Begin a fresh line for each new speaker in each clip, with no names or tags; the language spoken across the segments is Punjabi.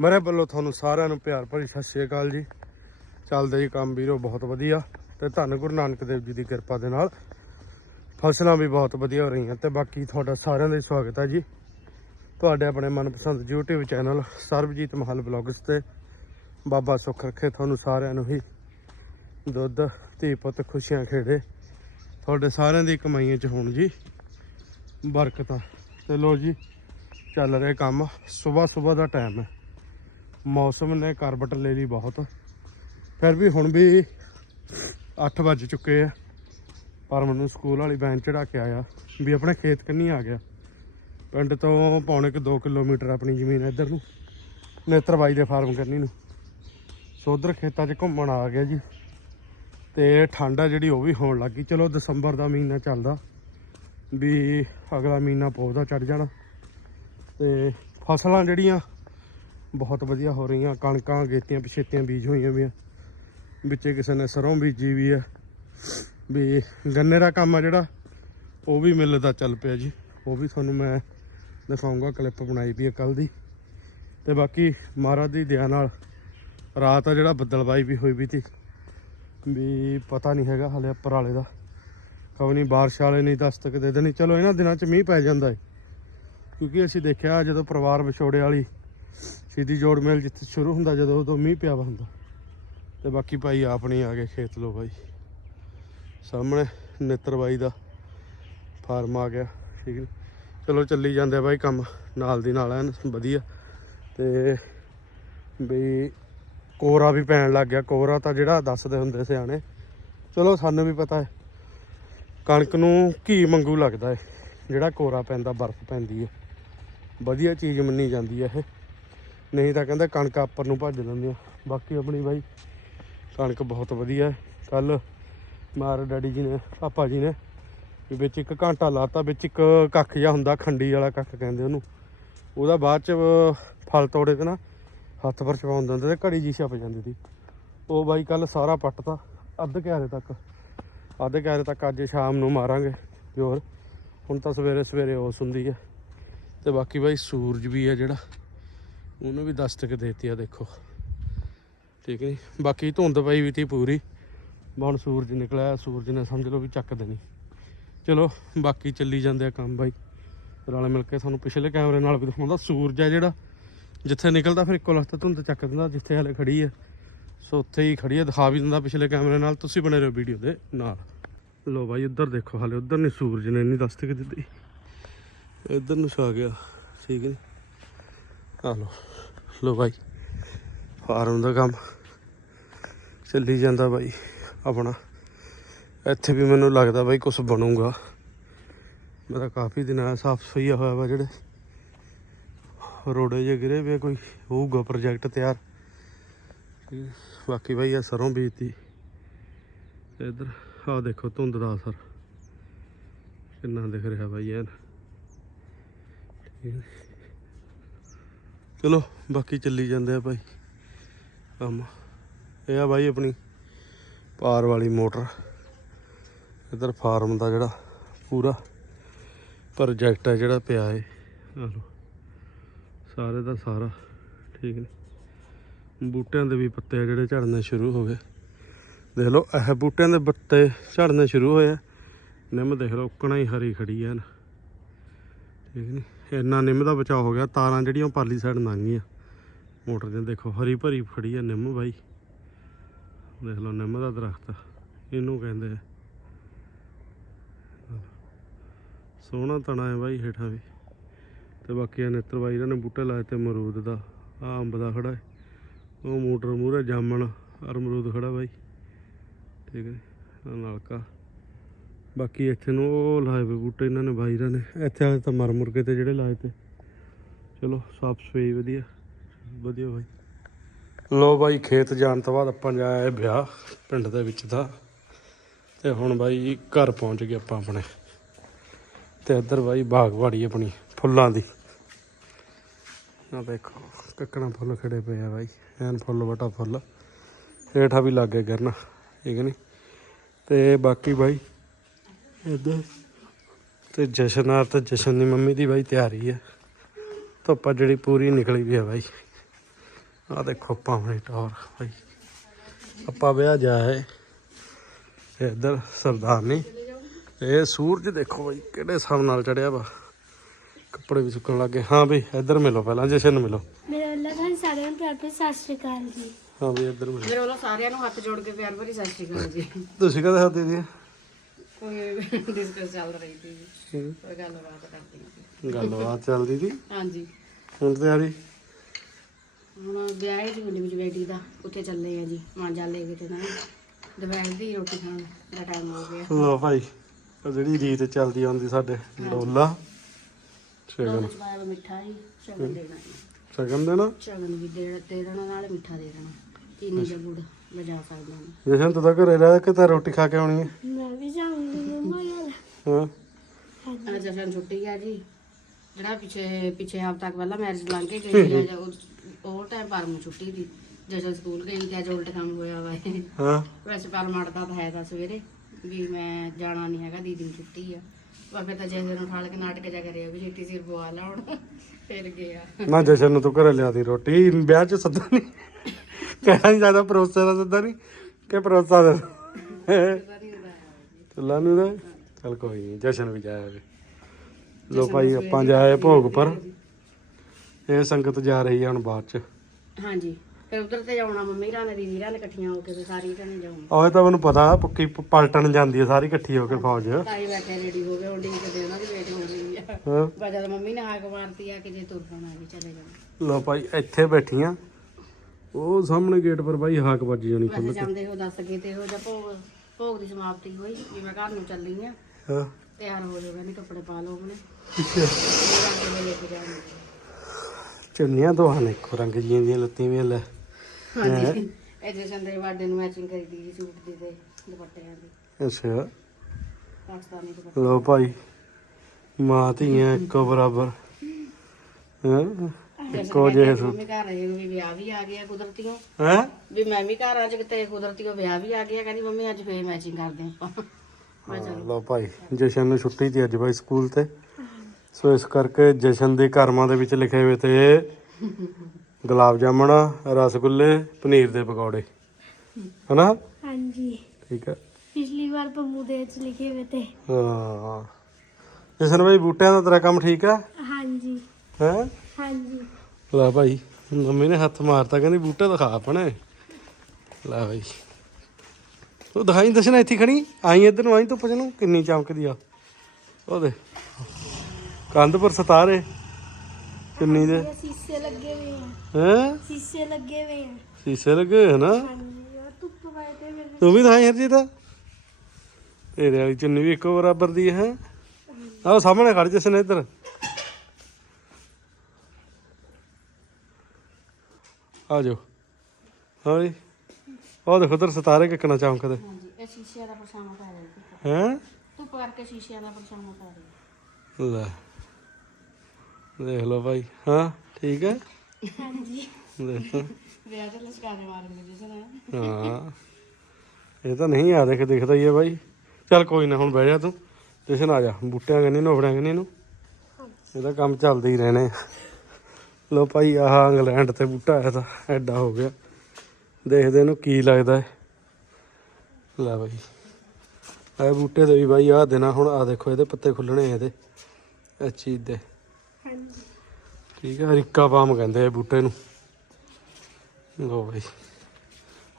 ਮੇਰੇ ਵੱਲੋਂ ਤੁਹਾਨੂੰ ਸਾਰਿਆਂ ਨੂੰ ਪਿਆਰ ਭਰੀ ਸਤਿ ਸ਼੍ਰੀ ਅਕਾਲ ਜੀ। ਚੱਲਦਾ ਜੀ ਕੰਮ ਵੀਰੋ, ਬਹੁਤ ਵਧੀਆ। ਤੇ ਧੰਨ ਗੁਰੂ ਨਾਨਕ ਦੇਵ ਜੀ ਦੀ ਕਿਰਪਾ ਦੇ ਨਾਲ ਫਸਲਾਂ ਵੀ ਬਹੁਤ ਵਧੀਆ ਹੋ ਰਹੀਆਂ। ਤੇ ਬਾਕੀ ਤੁਹਾਡਾ ਸਾਰਿਆਂ ਦਾ ਹੀ ਸਵਾਗਤ ਹੈ ਜੀ। ਤੁਹਾਡੇ ਆਪਣੇ ਮਨਪਸੰਦ YouTube ਚੈਨਲ ਸਰਬਜੀਤ ਮਹਲ ਬਲੌਗਸ ਤੇ ਬਾਬਾ ਸੁੱਖ ਰੱਖੇ ਤੁਹਾਨੂੰ ਸਾਰਿਆਂ ਨੂੰ ਹੀ ਦੁੱਧ, ਧੀ ਪੁੱਤ, ਖੁਸ਼ੀਆਂ ਖੇੜੇ। ਤੁਹਾਡੇ ਸਾਰਿਆਂ ਦੀ ਕਮਾਈਆਂ ਚ ਹੋਣ ਜੀ ਬਰਕਤਾਂ। ਤੇ ਲੋ ਜੀ, ਚੱਲ ਰਿਹਾ ਕੰਮ। ਸਵੇਰ ਸਵੇਰ ਦਾ ਟਾਈਮ ਹੈ। ਮੌਸਮ ਨੇ ਕਰਬਟ ਲੈ ਲਈ ਬਹੁਤ। ਫਿਰ ਵੀ ਹੁਣ ਵੀ 8 ਵੱਜ ਚੁੱਕੇ ਆ। ਪਰ ਮੈਨੂੰ ਸਕੂਲ ਵਾਲੀ ਵੈਨ ਚੜਾ ਕੇ ਆਇਆ ਵੀ ਆਪਣੇ ਖੇਤ ਕੰਨੀ ਆ ਗਿਆ। ਪਿੰਡ ਤੋਂ ਪੌਣੇ ਕੁ 2 ਕਿਲੋਮੀਟਰ ਆਪਣੀ ਜ਼ਮੀਨ ਇੱਧਰ ਨੂੰ। ਨੇਤਰ ਬਾਈ ਦੇ ਫਾਰਮ ਕਰਨੀ ਨੂੰ। ਸੋ ਉਧਰ ਖੇਤਾਂ 'ਚ ਘੁੰਮਣ ਆ ਗਿਆ ਜੀ। ਤੇ ਠੰਡ ਆ ਜਿਹੜੀ ਉਹ ਵੀ ਹੋਣ ਲੱਗੀ ਚਲੋ ਦਸੰਬਰ ਦਾ ਮਹੀਨਾ ਚੱਲਦਾ। ਵੀ ਅਗਲਾ ਮਹੀਨਾ ਪੌਦਾ ਚੜ ਜਾਣਾ। ਤੇ ਫਸਲਾਂ ਜਿਹੜੀਆਂ ਬਹੁਤ ਵਧੀਆ ਹੋ ਰਹੀਆਂ, ਕਣਕਾਂ, ਗੇਤੀਆਂ, ਪਛੇਤੀਆਂ ਬੀਜ ਹੋਈਆਂ ਵੀ ਆ ਵਿੱਚੇ ਕਿਸੇ ਨੇ ਸਰੋਂ ਬੀਜੀ ਵੀ ਆ। ਵੀ ਗੰਨੇ ਦਾ ਕੰਮ ਆ ਜਿਹੜਾ, ਉਹ ਵੀ ਮਿਲਦਾ ਚੱਲ ਪਿਆ ਜੀ। ਉਹ ਵੀ ਤੁਹਾਨੂੰ ਮੈਂ ਦਿਖਾਉਂਗਾ ਕਲਿੱਪ ਬਣਾਈ ਵੀ ਹੈ ਕੱਲ ਦੀ। ਤੇ ਬਾਕੀ ਮਹਾਰਾਜ ਦੀ ਦਇਆ ਨਾਲ ਰਾਤ ਆ ਜਿਹੜਾ ਬੱਦਲਬਾਈ ਵੀ ਹੋਈ ਵੀ ਤੀ। ਵੀ ਪਤਾ ਨਹੀਂ ਹੈਗਾ ਹਲੇ ਉੱਪਰ ਵਾਲੇ ਦਾ। ਕਵ ਨਹੀਂ, ਬਾਰਿਸ਼ ਵਾਲੇ ਨਹੀਂ ਦਸਤਕ ਦੇ ਦੇਣੀ। ਚਲੋ ਇਹਨਾਂ ਦਿਨਾਂ 'ਚ ਮੀਂਹ ਪੈ ਜਾਂਦਾ ਹੈ ਕਿਉਂਕਿ ਅਸੀਂ ਦੇਖਿਆ ਜਦੋਂ ਪਰਿਵਾਰ ਵਿਛੋੜੇ ਵਾਲੀ ਸਿੱਧੀ ਜੋੜ ਮੇਲ ਜਿੱਥੇ ਸ਼ੁਰੂ ਹੁੰਦਾ, ਜਦੋਂ ਉਦੋਂ ਮੀਂਹ ਪਿਆ ਵਾ ਹੁੰਦਾ। ਤੇ ਬਾਕੀ ਭਾਈ ਆਪਣੀ ਆ ਗਏ, ਖੇਤ ਲੋ ਭਾਈ। ਸਾਹਮਣੇ ਨੇਤਰ ਬਾਈ ਦਾ ਫਾਰਮ ਆ ਗਿਆ, ਠੀਕ ਨੇ? ਚਲੋ ਚੱਲੀ ਜਾਂਦੇ ਆ ਬਾਈ ਕੰਮ, ਨਾਲ ਦੀ ਨਾਲ ਐਨ, ਵਧੀਆ। ਤੇ ਬਈ ਕੋਰਾ ਵੀ ਪੈਣ ਲੱਗ ਗਿਆ, ਕੋਰਾ ਤਾਂ ਜਿਹੜਾ ਦੱਸਦੇ ਹੁੰਦੇ ਸਿਆਣੇ। ਚਲੋ ਸਾਨੂੰ ਵੀ ਪਤਾ ਹੈ, ਕਣਕ ਨੂੰ ਘੀ ਮੰਗੂ ਲੱਗਦਾ ਹੈ, ਜਿਹੜਾ ਕੋਰਾ ਪੈਂਦਾ, ਬਰਫ਼ ਪੈਂਦੀ ਹੈ। ਵਧੀਆ ਚੀਜ਼ ਮੰਨੀ ਜਾਂਦੀ ਹੈ ਇਹ। ਨਹੀਂ ਤਾਂ ਕਹਿੰਦੇ ਕਣਕ ਉੱਪਰ ਨੂੰ ਭੱਜ ਲੈਂਦੀਆਂ ਬਾਕੀ ਆਪਣੀ ਬਾਈ ਕਣਕ ਬਹੁਤ ਵਧੀਆ ਹੈ। ਕੱਲ ਮਾਰ ਡੈਡੀ ਜੀ ਨੇ, ਪਾਪਾ ਜੀ ਨੇ ਵਿੱਚ ਇੱਕ ਘੰਟਾ ਲਾਤਾ, ਵਿੱਚ ਇੱਕ ਕੱਖ ਜਿਹਾ ਹੁੰਦਾ, ਖੰਡੀ ਵਾਲਾ ਕੱਖ ਕਹਿੰਦੇ ਉਹਨੂੰ। ਉਹਦਾ ਬਾਅਦ ਚ ਫਲ ਤੋੜੇ ਤੇ ਨਾ ਹੱਥ ਪਰ ਚਪਾਉਣ ਦਿੰਦੇ ਤੇ ਘੜੀ ਜੀ ਛਪ ਜਾਂਦੀ ਸੀ। ਉਹ ਬਾਈ ਕੱਲ ਸਾਰਾ ਪੱਟਤਾ, ਅੱਧ ਕਿਆਰੇ ਤੱਕ। ਅੱਧ ਕਿਆਰੇ ਤੱਕ ਅੱਜ ਸ਼ਾਮ ਨੂੰ ਮਾਰਾਂਗੇ ਜੋਰ। ਹੁਣ ਤਾਂ ਸਵੇਰੇ ਸਵੇਰੇ ਉਸ ਹੁੰਦੀ ਹੈ ਤੇ ਬਾਕੀ ਬਾਈ ਸੂਰਜ ਵੀ ਹੈ ਜਿਹੜਾ। ਉਹਨੂੰ ਵੀ ਦਸਤਕ ਦੇਤੀ ਆ ਦੇਖੋ। ਠੀਕ ਹੈ ਬਾਕੀ ਧੁੰਦ ਪਈ ਵੀ ਤੀ ਪੂਰੀ। ਹੁਣ ਸੂਰਜ ਨਿਕਲਿਆ, ਸੂਰਜ ਨੇ ਸਮਝ ਲਓ ਵੀ ਚੱਕ ਦੇਣੀ। ਚਲੋ, ਬਾਕੀ ਚੱਲੀ ਜਾਂਦੇ ਆ ਕੰਮ ਬਾਈ। ਰਲ ਮਿਲ ਕੇ ਤੁਹਾਨੂੰ ਪਿਛਲੇ ਕੈਮਰੇ ਨਾਲ ਵੀ ਦਿਖਾਉਂਦਾ। ਸੂਰਜ ਆ ਜਿਹੜਾ, ਜਿੱਥੇ ਨਿਕਲਦਾ ਫਿਰ ਇੱਕੋ ਲਖਤ ਧੁੰਦ ਚੱਕ ਦਿੰਦਾ, ਜਿੱਥੇ ਹਲੇ ਖੜੀ ਹੈ ਸੋ ਉੱਥੇ ਹੀ ਖੜੀ ਹੈ ਦਿਖਾ ਵੀ ਦਿੰਦਾ ਪਿਛਲੇ ਕੈਮਰੇ ਨਾਲ। ਤੁਸੀਂ ਬਣੇ ਰਹੋ ਵੀਡੀਓ ਦੇ ਨਾਲ। ਲੋ ਬਾਈ, ਉੱਧਰ ਦੇਖੋ, ਹਲੇ ਉੱਧਰ ਨਹੀਂ ਸੂਰਜ ਨੇ ਨਹੀਂ ਦਸਤਕ ਦਿੱਤੀ। ਇੱਧਰ ਨੂੰ ਛਾ ਗਿਆ। ਠੀਕ ਹੈ ਆ ਲੋ ਲੋ ਬਾਈ। ਫਾਰਮ ਦਾ ਕੰਮ ਚੱਲੀ ਜਾਂਦਾ ਬਾਈ ਆਪਣਾ। ਇੱਥੇ ਵੀ ਮੈਨੂੰ ਲੱਗਦਾ ਬਾਈ ਕੁਝ ਬਣੂਗਾ। ਮੇਰਾ ਕਾਫੀ ਦਿਨ ਆ ਸਾਫ਼ ਸਫਾਈਆ ਹੋਇਆ ਵਾ ਜਿਹੜੇ। ਰੋੜੇ ਜੇ ਗਿਰੇ ਵੇ ਕੋਈ ਹੋਊਗਾ ਪ੍ਰੋਜੈਕਟ ਤਿਆਰ। ਠੀਕ ਬਾਕੀ ਬਾਈ ਆ ਸਰੋਂ ਬੀਜਤੀ। ਤੇ ਇੱਧਰ ਆ ਦੇਖੋ ਧੁੰਦ ਦਾ ਅਸਰ। ਕਿੰਨਾ ਦਿਖ ਰਿਹਾ ਬਾਈ ਐਨ। ਠੀਕ ਹੈ। ਚਲੋ, ਬਾਕੀ ਚੱਲੀ ਜਾਂਦੇ ਆ ਭਾਈ। ਕੰਮ। ਇਹ ਆ ਬਾਈ ਆਪਣੀ ਪਾਰ ਵਾਲੀ ਮੋਟਰ। ਇਧਰ ਫਾਰਮ ਦਾ ਜਿਹੜਾ ਪੂਰਾ ਪ੍ਰੋਜੈਕਟ ਹੈ ਜਿਹੜਾ ਪਿਆ ਏ। ਸਾਰੇ ਦਾ ਸਾਰਾ ਠੀਕ ਨੇ। ਬੂਟਿਆਂ ਦੇ ਵੀ ਪੱਤੇ ਆ ਜਿਹੜੇ ਝੜਨੇ ਸ਼ੁਰੂ ਹੋ ਗਏ। ਦੇਖ ਲਓ, ਇਹ ਬੂਟਿਆਂ ਦੇ ਪੱਤੇ ਝੜਨੇ ਸ਼ੁਰੂ ਹੋਏ ਆ। ਨਿੰਮ ਦੇਖ ਲਓ, ਉੱਕਣਾ ਹੀ ਹਰੀ ਖੜੀ ਐ ਨਾ। ਠੀਕ ਨੀ? ਇੰਨਾ ਨਿੰਮ ਦਾ ਬਚਾਅ ਹੋ ਗਿਆ, ਤਾਰਾਂ ਜਿਹੜੀਆਂ ਪਰਲੀ ਸਾਈਡ ਲੰਘ ਗਈਆਂ ਮੋਟਰ ਦੀਆਂ ਦੇਖੋ, ਹਰੀ ਭਰੀ ਫੜੀ ਆ ਨਿੰਮ ਬਾਈ। ਦੇਖ ਲਓ ਨਿੰਮ ਦਾ ਦਰਖਤ, ਇਹਨੂੰ ਕਹਿੰਦੇ ਆ। ਸੋਹਣਾ ਤਣਾ ਹੈ ਬਾਈ ਹੇਠਾਂ ਵੀ। ਤੇ ਬਾਕੀ ਆ ਨੇਤਰ ਬਾਈ, ਇਹਨਾਂ ਨੇ ਬੂਟੇ ਲਾਏ ਤੇ ਅਮਰੂਦ ਦਾ, ਆ ਅੰਬ ਦਾ ਖੜਾ ਹੈ। ਉਹ ਮੋਟਰ ਮੂਹਰੇ ਜਾਮਣ ਔਰ ਅਮਰੂਦ ਖੜਾ ਬਾਈ। ਠੀਕ ਹੈ ਨਲਕਾ। ਬਾਕੀ ਇੱਥੇ ਨੂੰ ਉਹ ਲਾਏ ਵੇ ਬੂਟੇ ਇਹਨਾਂ ਨੇ ਬਾਈਰਾਂ ਨੇ। ਇੱਥੇ ਵਾਲੇ ਤਾਂ ਮਰ ਮੁਰਗੇ ਤੇ ਜਿਹੜੇ ਲਾਏ ਤੇ। ਚਲੋ, ਸਾਫ਼ ਸਫ਼ਾਈ ਵਧੀਆ। ਵਧੀਆ ਬਾਈ। ਲੋ ਬਾਈ, ਖੇਤ ਜਾਣ ਤੋਂ ਬਾਅਦ ਆਪਾਂ ਜਾਇਆ ਵਿਆਹ ਪਿੰਡ ਦੇ ਵਿੱਚ ਦਾ ਤੇ ਹੁਣ ਬਾਈ ਘਰ ਪਹੁੰਚ ਗਏ ਆਪਾਂ ਆਪਣੇ। ਤੇ ਇੱਧਰ ਬਾਈ ਬਾਗਵਾੜੀ ਆਪਣੀ, ਫੁੱਲਾਂ ਦੀ। ਆ ਦੇਖੋ ਕੱਕਣਾ ਫੁੱਲ ਖੜੇ ਪਏ ਆ ਬਾਈ। ਐਨ ਫੁੱਲ, ਵਟਾ ਫੁੱਲ। ਹੇਠਾਂ ਵੀ ਲੱਗੇ ਗਿਰਨ, ਠੀਕ ਨਹੀਂ ਤੇ ਬਾਕੀ ਬਾਈ ਇੱਧਰ ਤੇ ਜਸ਼ਨ ਆ ਤੇ ਜਸ਼ਨ ਦੀ ਮੰਮੀ ਦੀ ਬਾਈ ਤਿਆਰੀ ਹੈ ਧੁੱਪ ਆ ਜਿਹੜੀ ਪੂਰੀ ਨਿਕਲੀ ਵੀ ਆ ਬਾਈ। ਆ ਦੇਖੋ ਪਾਵਣੀ ਟਾਵਰ ਭਾਈ ਆਪਾਂ ਵਿਆਹ ਜਾ ਹੈ ਤੇ ਇੱਧਰ ਸਰਦਾਰਨੀ। ਤੇ ਇਹ ਸੂਰਜ ਦੇਖੋ ਭਾਈ ਕਿਹੜੇ ਹਿਸਾਬ ਨਾਲ ਚੜਿਆ ਵਾ। ਕੱਪੜੇ ਵੀ ਸੁੱਕਣ ਲੱਗੇ ਹਾਂ ਬਈ ਇੱਧਰ ਮਿਲੋ ਪਹਿਲਾਂ ਜਸ਼ਨ ਨੂੰ ਮਿਲੋ।
ਮੇਰੇ ਵੱਲੋਂ ਤੁਹਾਨੂੰ ਸਾਰਿਆਂ ਨੂੰ ਪਿਆਰ ਭਰੀ ਸਤਿ ਸ਼੍ਰੀ ਅਕਾਲ ਜੀ।
ਹਾਂ ਬਈ ਇੱਧਰ ਮਿਲੋ।
ਮੇਰੇ ਵੱਲੋਂ ਸਾਰਿਆਂ ਨੂੰ ਹੱਥ ਜੋੜ ਕੇ ਪਿਆਰ ਭਰੀ ਸਤਿ ਸ਼੍ਰੀ ਅਕਾਲ ਜੀ।
ਤੁਸੀਂ ਕਹਦੇ ਹੱਥ ਦੇ ਦਿਆ
ਕੋਈ ਡਿਸਕਸ ਚੱਲ ਰਹੀ ਸੀ। ਜੀ ਕੋਈ ਗੱਲਬਾਤ ਕਰਦੀ ਸੀ।
ਗੱਲਬਾਤ ਚੱਲਦੀ ਸੀ?
ਹਾਂਜੀ।
ਹੁਣ ਤਿਆਰੀ?
ਹੁਣ ਵਿਆਹ ਹੈ ਜੀ ਮੁੰਡੇ ਵਿੱਚ ਬੇਟੀ ਦਾ ਉੱਥੇ ਚੱਲੇ ਆ ਜੀ ਮਾਂਜਾ ਲੈ ਕੇ ਤੇ ਨਾ। ਦੁਪਹਿਰ ਦੀ ਰੋਟੀ ਖਾਣ ਦਾ ਟਾਈਮ ਹੋ ਗਿਆ।
ਲੋ ਭਾਈ ਉਹ ਜਿਹੜੀ ਰੀਤ ਚੱਲਦੀ ਆਉਂਦੀ ਸਾਡੇ ਡੋਲਾ। ਸ਼ਗਨ।
ਉਹਦੇ ਚ ਪਾਇਆ ਵਾ ਮਿੱਠਾ ਜੀ ਸ਼ਗਨ ਦੇਣਾ ਜੀ।
ਸ਼ਗਨ ਦੇਣਾ?
ਸ਼ਗਨ ਵੀ ਦੇ ਦੇ ਦੇਣਾ ਨਾਲ ਮਿੱਠਾ ਦੇ ਦੇਣਾ। ਚੀਨੀ ਜਾਂ ਗੁੜ ਲਿਜਾ ਸਕਦੇ ਹਾਂ।
ਜਸ਼ਨ ਤੂੰ ਤਾਂ ਘਰੇ ਰਹਿ ਕੇ ਤਾਂ ਰੋਟੀ ਖਾ ਕੇ ਆਉਣੀ ਹੈ।
ਮੈਂ
ਹਾਂ।
ਅੱਜ ਜਸ਼ਨ ਛੁੱਟੀ ਆ ਜੀ। ਜਿਹੜਾ ਪਿੱਛੇ ਪਿੱਛੇ ਹਫ਼ਤਾ ਕੁ ਪਹਿਲਾਂ ਮੈਰਿਜ ਲੰਘ ਕੇ ਗਈ ਸੀ ਅੱਜ ਉਹ- ਉਹ ਟਾਈਮ ਪਰ ਨੂੰ ਛੁੱਟੀ ਦੀ ਜਸ਼ਨ ਸਕੂਲ ਗਈ ਤੇ ਅੱਜ ਉਲਟ ਕੰਮ ਹੋਇਆ ਵਾ ਇਹ।
ਹਾਂ।
ਵੈਸੇ ਪਰ ਮੜਦਾ ਤਾਂ ਹੈ ਤਾਂ ਸਵੇਰੇ ਵੀ ਮੈਂ ਜਾਣਾ ਨਹੀਂ ਹੈਗਾ ਦੀਦੀ ਨੂੰ ਛੁੱਟੀ ਆ। ਪਰ ਫਿਰ ਤਾਂ ਜੇ ਨੂੰ ਠਾਲ ਕੇ ਨਾਟਕ ਜਾ ਕਰਿਆ ਵੀ ਛੇਤੀ ਸਿਰ ਪਵਾ ਲਾਉਣ ਫਿਰ ਗਿਆ।
ਨਾ ਜਸ਼ਨ ਨੂੰ ਤੂੰ ਘਰੇ ਲਿਆਦੀ ਰੋਟੀ ਵਿਆਹ ਚ ਸੱਦਾ ਨਹੀਂ ਕਹਿਣਾ ਨਹੀਂ ਜ਼ਿਆਦਾ ਪਰੋਸੇ ਦਾ ਸੱਦਾ ਨਹੀਂ ਕਿ ਪਰੋਸਾ ਦੇ। ਚੱਲਾ ਨੂੰ ਦਾ ਚੱਲ ਕੋਈ ਨਹੀਂ ਜਸ਼ਨ ਵੀ ਜਾਇਆ ਵੇ ਲੋ ਭਾਈ ਆਪਾਂ ਜਾਏ ਭੋਗ ਪਰ। ਇਹ ਸੰਗਤ ਜਾ ਰਹੀ ਹੈ ਹੁਣ ਬਾਅਦ ਚ।
ਹਾਂਜੀ ਫਿਰ ਉਧਰ ਤੇ ਜਾਣਾ ਮੰਮੀ ਰਾਂ ਨੇ ਦੀਦੀ ਰਾਂ ਨੇ ਇਕੱਠੀਆਂ ਹੋ ਕੇ ਸਾਰੀ
ਤਾਂ ਮੈਨੂੰ ਪਤਾ ਪੱਕੀ ਪ- ਪਲਟਣ ਜਾਂਦੀ ਹੈ ਸਾਰੀ ਇਕੱਠੀ ਹੋ ਕੇ ਫੌਜ।
ਤਾਈ ਬੈਠੇ ਰੈਡੀ ਹੋ ਗਏ ਹੁਣ ਡੀਕ ਦੇ ਉਹਨਾਂ ਦੀ ਵੇਟ ਹੋ ਰਹੀ ਆ।
ਹਾਂ।
ਬਜਾ ਤਾਂ ਮੰਮੀ ਨੇ ਹਾਕ ਮਾਰਤੀ ਆ ਕਿ ਜੇ ਤੁਰ ਪੈਣਾ ਵੀ ਚਲੇ ਜਾਣਾ।
ਲੋ ਭਾਈ ਇੱਥੇ ਬੈਠੀਆਂ। ਉਹ ਸਾਹਮਣੇ ਗੇਟ ਪਰ ਬਾਈ ਹਾਕ ਵੱਜ ਜਾਣੀ ਖੁੱਲ
ਜਾਂਦੇ ਹੋ ਦੱਸ ਕੇ ਤੇ ਉਹ ਜਾਂ ਭੋਗ ਭੋਗ ਦੀ ਸਮਾਪਤੀ ਹੋਈ ਵੀ ਮੈਂ ਘਰ ਨੂੰ ਚੱਲੀ ਆ।
ਹਾਂ।
ਤਿਆਰ ਹੋ ਜਾਓ ਕਹਿੰਦੀ ਕੱਪੜੇ ਪਾ ਲਓ ਉਹਨੇ
ਅੱਛਾ
ਮੇਰਾ ਲੈ ਕੇ ਜਾਣਾ
ਚੁੰਨੀਆਂ ਤੋਂ ਹਨ ਇੱਕੋ ਰੰਗ ਜੀਆਂ ਦੀਆਂ ਲੱਤੀਆਂ ਵੀ ਲੈ।
ਹਾਂਜੀ। ਇਹ ਜਸ਼ਨ ਦੇ ਨੂੰ ਮੈਚਿੰਗ ਕਰੀ ਦੀ ਸੂਟ ਦੀ ਤੇ ਦੁਪੱਟਿਆਂ ਦੀ।
ਅੱਛਾ।
ਪਾਕਿਸਤਾਨੀ ਦੁਪੱਟੇ।
ਲੋ ਭਾਈ ਮਾਂ ਧੀਆਂ ਇੱਕੋ ਬਰਾਬਰ। ਹਾਂ? ਇੱਕੋ ਜਿਹੇ ਸੂਟ।
ਮੰਮੀ ਘਰ ਆਏ ਵੀ ਵਿਆਹ ਵੀ ਆ ਗਿਆ ਕੁਦਰਤੀਓ।
ਹੈ?
ਵੀ ਮੈਂ ਵੀ ਘਰ ਅੱਜ ਕਿਤੇ ਕੁਦਰਤੀਓ ਵਿਆਹ ਵੀ ਆ ਗਿਆ ਕਹਿੰਦੀ ਮੰਮੀ ਅੱਜ ਫੇਰ ਮੈਚਿੰਗ ਕਰਦੇ ਆਪਾਂ। ਮੈਂ ਕਿਹਾ ਚਲੋ
ਲੋ ਭਾਈ ਜਸ਼ਨ ਨੂੰ ਛੁੱਟੀ ਸੀ ਅੱਜ ਬਾਈ ਸਕੂਲ ਤੇ। ਸੋ ਇਸ ਕਰਕੇ ਜਸ਼ਨ ਦੇ ਕਰਮਾਂ ਦੇ ਵਿੱਚ ਲਿਖੇ ਹੋਏ ਤੇ ਗੁਲਾਬ ਜਾਮਣ ਰਸਗੁੱਲੇ ਪਨੀਰ ਦੇ ਪਕੌੜੇ। ਹਨਾ?
ਹਾਂਜੀ।
ਠੀਕ ਹੈ
ਪਿਛਲੀ ਵਾਰ ਪੰਮੂ ਦੇ ਵਿੱਚ ਲਿਖੇ ਹੋਏ ਤੇ।
ਹਾਂ। ਜਸ਼ਨ ਭਾਈ ਬੂਟਿਆਂ ਦਾ ਤੇਰਾ ਕੰਮ ਠੀਕ ਹੈ
ਹਾਂਜੀ।
ਹੈ?
ਹਾਂਜੀ।
ਲੈ ਭਾਈ ਮੰਮੀ ਨੇ ਹੱਥ ਮਾਰਤਾ ਕਹਿੰਦੀ ਬੂਟਾ ਦਿਖਾ ਆਪਣੇ। ਲੈ ਭਾਈ। ਉਹ ਦਿਖਾਈ ਦਸ਼ਨਾ ਇੱਥੇ ਖੜੀ? ਆਈ ਇੱਧਰ ਨੂੰ ਆਈ ਚ ਨੂੰ। ਕਿੰਨੀ ਚਮਕਦੀ ਆ। ਉਹ ਦੇ ਕੰਧ ਪਰ ਸਤਾਰੇ। ਕਿੰਨੀ ਦੇ?
ਸੀਸੇ ਲੱਗੇ ਹੋਏ ਆ।
ਹੈ?
ਸੀਸੇ ਲੱਗੇ ਹੋਏ ਆ।
ਸ਼ੀਸ਼ੇ ਲੱਗੇ ਹੋਏ ਨਾ?
ਤੇ
ਤੂੰ ਵੀ ਦਿਖਾਈ ਹਰਜੀਤ। ਤੇਰੇ ਵਾਲੀ ਚੁੰਨੀ ਵੀ ਇੱਕੋ ਬਰਾਬਰ ਦੀ ਹੈ? ਆਹ ਸਾਹਮਣੇ ਖੜ ਜਸਨ ਇੱਧਰ। ਆ ਜਾਓ। ਹਾਂ ਜੀ? ਉਹ ਦੇਖੋ ਉਧਰ ਸਤਾਰੇ ਕਿੱਕਣਾ ਚਮਕਦੇ
ਹਾਂਜੀ ਇਹ ਸ਼ੀਸ਼ਿਆਂ ਦਾ ਪਰਛਾਵਾਂ ਪੈ ਰਿਹਾ
ਹੈ?
ਧੁੱਪ ਕਰਕੇ ਸ਼ੀਸ਼ਿਆਂ ਦਾ ਪਰਛਾਵਾਂ ਪੈ ਰਿਹਾ
ਲੈ ਦੇਖ ਲਓ ਭਾਈ ਹਾਂ ਠੀਕ ਹੈ?
ਹਾਂਜੀ।
ਦੇਖ।
ਵਿਆਹ ਤੇ ਲਸਕਾਰੇ ਮਾਰਨਗੇ ਜਿਸ ਨੇ
ਹਾਂ। ਇਹ ਤਾਂ ਨਹੀਂ ਆ ਦੇਖ ਦਿਖਦਾ ਹੀ ਹੈ ਭਾਈ। ਚੱਲ ਕੋਈ ਨਾ ਹੁਣ ਬਹਿ ਜਾ ਤੂੰ। ਜਸ਼ਨ ਆ ਜਾ। ਬੂਟਿਆਂ ਕੰਨੀ ਨੋਫੜਿਆਂ ਕੰਨੀ ਨੂੰ। ਇਹਦਾ ਕੰਮ ਚੱਲਦੇ ਹੀ ਰਹਿਣੇ। ਲੋ ਭਾਈ ਆਹ ਇੰਗਲੈਂਡ ਤੇ ਬੂਟਾ ਆਇਆ ਤਾਂ ਐਡਾ ਹੋ ਗਿਆ। ਦੇਖਦੇ ਇਹਨੂੰ ਕੀ ਲੱਗਦਾ ਹੈ। ਲੈ ਭਾਈ ਇਹ ਬੂਟੇ ਦੇ ਵੀ ਭਾਈ ਆਹ ਦੇਣਾ ਹੁਣ ਆ ਦੇਖੋ ਇਹਦੇ ਪੱਤੇ ਖੁੱਲਣੇ ਆ ਇਹਦੇ ਇਸ ਚੀਜ਼ ਦੇ।
ਹਾਂਜੀ।
ਠੀਕ ਹੈ ਰਿੱਕਾ ਪਾਮ ਕਹਿੰਦੇ ਆ ਬੂਟੇ ਨੂੰ। ਲੋ ਭਾਈ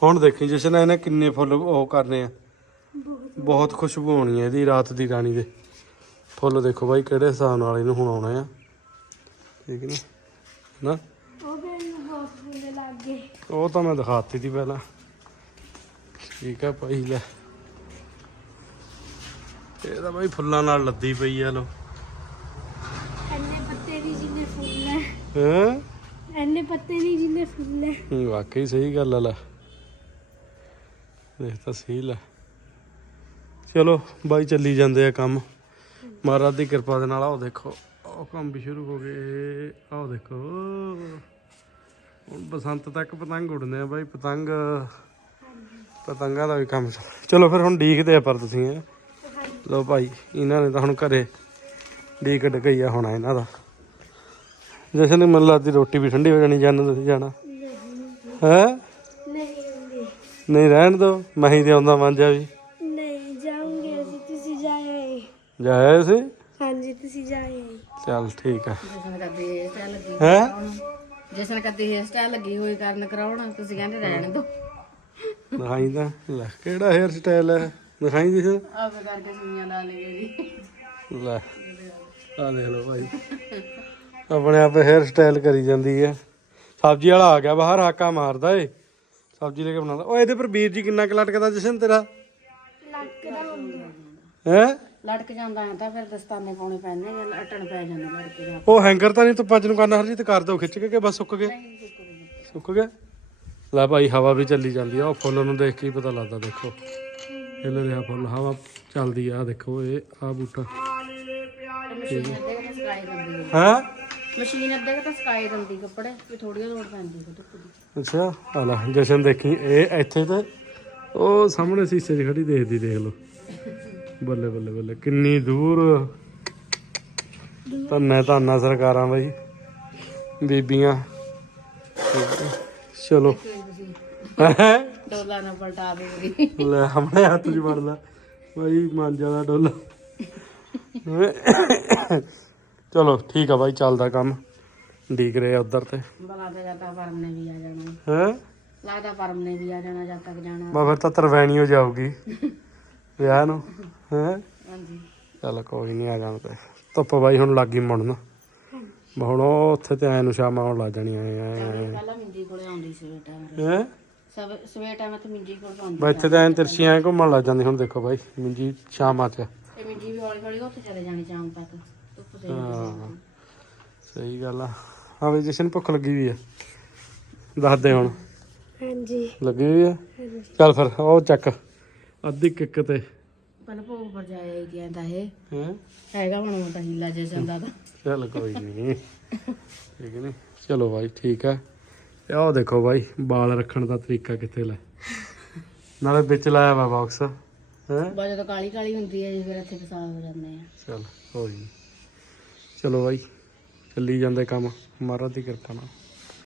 ਹੁਣ ਦੇਖੀ ਜਸ਼ਨ ਇਹਨੇ ਕਿੰਨੇ ਫੁੱਲ ਉਹ ਕਰਨੇ ਆ।
ਬਹੁਤ
ਖੁਸ਼ਬੂ ਆਉਣੀ ਹੈ ਇਹਦੀ ਰਾਤ ਦੀ ਰਾਣੀ ਦੇ। ਫੁੱਲ ਦੇਖੋ ਭਾਈ ਕਿਹੜੇ ਹਿਸਾਬ ਨਾਲ ਇਹਨੂੰ ਹੁਣ ਆਉਣਾ ਆ। ਠੀਕ ਨੇ? ਨਾ?
ਬਹੁਤ ਗਏ
ਉਹ ਤਾਂ ਮੈਂ ਦਿਖਾਤੀ ਸੀ ਪਹਿਲਾਂ। ਠੀਕ ਆ ਭਾਈ ਲੈ। ਇਹ ਤਾਂ ਭਾਈ ਫੁੱਲਾਂ ਨਾਲ ਲੱਦੀ ਪਈ ਆ ਲੋ
ਐਨੇ ਪੱਤੇ ਨਹੀਂ ਜਿੰਨੇ ਫੁੱਲ ਹੈ
ਹੈ?
ਐਨੇ ਪੱਤੇ ਨਹੀਂ ਜਿੰਨੇ ਫੁੱਲ ਹੈ
ਵਾਕਈ ਸਹੀ ਗੱਲ ਆ ਲੈ। ਦੇਖ ਤਾਂ ਸਹੀ ਲੈ। ਚਲੋ ਬਾਈ ਚੱਲੀ ਜਾਂਦੇ ਆ ਕੰਮ। ਮਹਾਰਾਜ ਦੀ ਕਿਰਪਾ ਦੇ ਨਾਲ ਆਓ ਦੇਖੋ। ਉਹ ਕੰਮ ਵੀ ਸ਼ੁਰੂ ਹੋ ਗਏ। ਆਓ ਦੇਖੋ। ਹੁਣ ਬਸੰਤ ਤੱਕ ਪਤੰਗ ਉਡਦੇ ਆ ਬਾਈ ਪਤੰਗ ਪਤੰਗਾਂ ਦਾ ਵੀ ਕੰਮ ਚੱਲ- ਫਿਰ ਹੁਣ ਡੀਕਦੇ ਆ ਪਰ ਤੁਸੀਂ ਇਹ ਲੋ ਭਾਈ ਇਹਨਾਂ ਨੇ ਤਾਂ ਹੁਣ ਘਰੇ ਡੀਕ ਡਕਈਆ ਹੋਣਾ ਇਹਨਾਂ ਦਾ। ਜਸ਼ਨ ਨੇ ਮਨ ਲੱਗਦੀ ਰੋਟੀ ਵੀ ਠੰਡੀ ਹੋ ਜਾਣੀ ਜਾਣ ਤੁਸੀਂ ਜਾਣਾ।
ਨਹੀਂ
ਹੈ?
ਨਹੀਂ
ਰਹਿਣ ਦੋ ਮੈਂ ਹੀ ਤੇ ਆਉਂਦਾ ਮਾਂਜਾ ਵੀ।
ਨਹੀਂ ਜਾਉਂਗੇ ਅਸੀਂ ਤੁਸੀਂ ਜਾਏ
ਸੀ?
ਹਾਂਜੀ ਤੁਸੀਂ ਜਾਏ
ਚੱਲ ਠੀਕ ਆ। ਹੈ?
ਜਸ਼ਨ ਕਰਦੀ ਹੇਅਰ ਸਟਾਈਲ ਲੱਗੀ ਹੋਈ ਕਰਨ ਕਰਾਉਣ ਤੁਸੀਂ ਕਹਿੰਦੇ ਰਹਿਣ ਦੋ।
ਦਿਖਾਈ ਤਾਂ ਲੈ ਕਿਹੜਾ ਹੇਅਰ ਸਟਾਈਲ ਹੈ? ਦਿਖਾਈ ਦਿਸ
ਆਪੇ ਕਰਕੇ ਸੁਈਆਂ ਲਾ ਲਈਏ ਜੀ।
ਲੈ ਆ ਦੇਖ ਲਓ ਭਾਈ। ਆਪਣੇ ਆਪ ਹੇਅਰ ਸਟਾਈਲ ਕਰੀ ਜਾਂਦੀ ਹੈ। ਸਬਜ਼ੀ ਵਾਲਾ ਆ ਗਿਆ ਬਾਹਰ ਹਾਕਾ ਮਾਰਦਾ ਏ। ਸਬਜ਼ੀ ਲੈ ਕੇ ਬਣਾਉਂਦਾ। ਓਏ ਇਹਦੇ ਪਰ ਵੀਰ ਜੀ ਕਿੰਨਾ ਕੁ ਲਟਕਦਾ ਜਸ਼ਨ ਤੇਰਾ?
ਲੱਕ ਦਾ ਹੁੰਦਾ
ਹੈ?
ਲਟਕ ਜਾਂਦਾ ਤਾਂ ਫਿਰ ਦਸਤਾਨੇ ਪਾਉਣੇ ਪੈਣੇ ਜਾਂ ਲਟਣ ਪੈ ਜਾਂਦੇ ਲੜਕੇ ਦਾ
ਉਹ ਹੈਂਗਰ ਤਾਂ ਨਹੀਂ ਧੁੱਪਾਂ ਚ ਨੂੰ ਕਰਨਾ ਹਰਜੀਤ ਕਰ ਦੋ ਖਿੱਚ ਕੇ ਕਿ ਬਸ ਸੁੱਕ ਗਏ ਸੁੱਕ ਗਏ ਲੈ ਭਾਈ ਹਵਾ ਵੀ ਚੱਲੀ ਜਾਂਦੀ ਆ ਉਹ ਫੁੱਲ ਨੂੰ ਦੇਖ ਕੇ ਹੀ ਪਤਾ ਲੱਗਦਾ ਦੇਖੋ। ਹਿੱਲ ਰਿਹਾ ਫੁੱਲ ਹਵਾ ਚੱਲਦੀ ਆ ਦੇਖੋ ਇਹ ਆ ਬੂਟਾ।
ਤਾਂ ਹੈ? ਮਸ਼ੀਨ ਅੱਧੇ ਤਾਂ ਸਕਾਈ ਦਿੰਦੀ ਕੱਪੜੇ ਵੀ ਥੋੜੀ ਲੋੜ ਪੈਂਦੀ ਹੈ ਧੁੱਪ ਦੀ।
ਅੱਛਾ ਆ ਲੈ ਜਸ਼ਨ ਦੇਖੀ ਇਹ ਇੱਥੇ ਤੇ ਉਹ ਸਾਹਮਣੇ ਸ਼ੀਸ਼ੇ 'ਚ ਖੜੀ ਦੇਖਦੀ ਦੇਖ ਲਓ। ਬੱਲੇ ਬੱਲੇ ਬੱਲੇ। ਕਿੰਨੀ ਦੂਰ। ਧੰਨੇ ਧੰਨਾ ਸਰਕਾਰਾਂ ਬਾਈ। ਬੀਬੀਆਂ। ਚਲੋ?
ਡੋਲਾ ਨਾ ਪਲਟਾ ਦੇਗੀ
ਲੈ ਆਪਣੇ ਹੱਥ 'ਚ ਫੜ ਲੈ। ਬਾਈ ਮਾਂਜਾ ਦਾ ਡੋਲਾ। ਚਲੋ ਠੀਕ ਆ ਬਾਈ ਚੱਲਦਾ ਕੰਮ। ਡੀਕ ਰਿਹਾ ਉਧਰ ਤੇ।
ਬਲਾ ਤੇ ਜਾਂਦਾ ਪਰਮ ਨੇ ਵੀ ਆ ਜਾਣਾ।
ਹੈ?
ਲੱਗਦਾ ਪਰਮ ਨੇ ਵੀ ਆ ਜਾਣਾ ਜਦ ਤੱਕ ਜਾਣਾ।
ਮੈਂ ਫਿਰ ਤਾਂ ਤਰਵੈਣੀ ਹੋ ਜਾਊਗੀ। ਵਿਆਹ ਨੂੰ ਹੈ?
ਹਾਂਜੀ।
ਚੱਲ ਕੋਈ ਨਹੀਂ ਆ ਜਾਣ ਤੇ। ਧੁੱਪ ਬਾਈ ਹੁਣ ਲੱਗ ਗਈ ਮੁੜਨ। ਹੁਣ ਉਹ ਉੱਥੇ ਤੇ ਐ ਨੂੰ ਸ਼ਾਮਾਂ ਆਉਣ ਲੱਗ ਜਾਣੀ ਐ
ਪਹਿਲਾਂ ਮਿੰਜੀ ਕੋਲੇ ਆਉਂਦੀ ਸੀ ਬੇਟਾ
ਹੈ?
ਸਭ ਸਵੇਰ ਟਾਈਮ ਤੇ ਮਿੰਜੀ ਕੋਲ ਆਉਂਦੀ
ਇੱਥੇ ਤਾਂ ਐ ਤਿਰਛੀ ਐ ਘੁੰਮਣ ਲੱਗ ਜਾਂਦੀ ਹੁਣ ਦੇਖੋ ਬਾਈ ਮਿੰਜੀ ਸ਼ਾਮਾਂ ਚ।
ਤੇ ਮਿੰਜੀ ਵੀ ਹੌਲੀ ਹੌਲੀ ਉੱਥੇ ਚਲੇ ਜਾਣੀ ਸ਼ਾਮ ਤੱਕ। ਧੁੱਪ ਸੇ
ਹਾਂ। ਸਹੀ ਗੱਲ ਆ। ਹਾਂ ਵੀ ਜਸ਼ਨ ਭੁੱਖ ਲੱਗੀ ਵੀ ਆ। ਦੱਸ ਦੇ ਹੁਣ।
ਹਾਂਜੀ।
ਲੱਗੀ ਵੀ ਆ? ਚੱਲ ਫਿਰ ਉਹ ਚੱਕ। ਅੱਧੀ ਕਿੱਕ ਤੇ।
ਪਹਿਲਾਂ ਭੋਗ ਪਰ ਜਾਇਆ ਕਹਿੰਦਾ ਇਹ।
ਹੈ?
ਹੈਗਾ ਹੁਣ ਉਹ ਤਾਂ ਹੀਲਾ ਜੇ ਜਾਂਦਾ ਤਾਂ।
ਚੱਲ ਕੋਈ ਨਹੀਂ। ਠੀਕ ਨਹੀਂ? ਚਲੋ ਬਾਈ ਠੀਕ ਹੈ ਇਹ ਆਹ ਦੇਖੋ ਬਾਈ ਬਾਲ ਰੱਖਣ ਦਾ ਤਰੀਕਾ ਕਿੱਥੇ ਲੈ। ਨਾਲੇ ਵਿੱਚ ਲਾਇਆ ਵਾ ਬਾਕਸ ਹੈ?
ਬਾ ਜਦੋਂ ਕਾਲੀ ਕਾਲੀ ਹੁੰਦੀ ਹੈ ਜੀ ਫਿਰ ਇੱਥੇ ਫਸਾ ਹੋ ਜਾਂਦੇ ਆ।
ਚਲ ਕੋਈ ਨੀ ਚਲੋ ਬਾਈ ਚੱਲੀ ਜਾਂਦੇ ਕੰਮ। ਮਹਾਰਾਜ ਦੀ ਕਿਰਪਾ ਨਾਲ।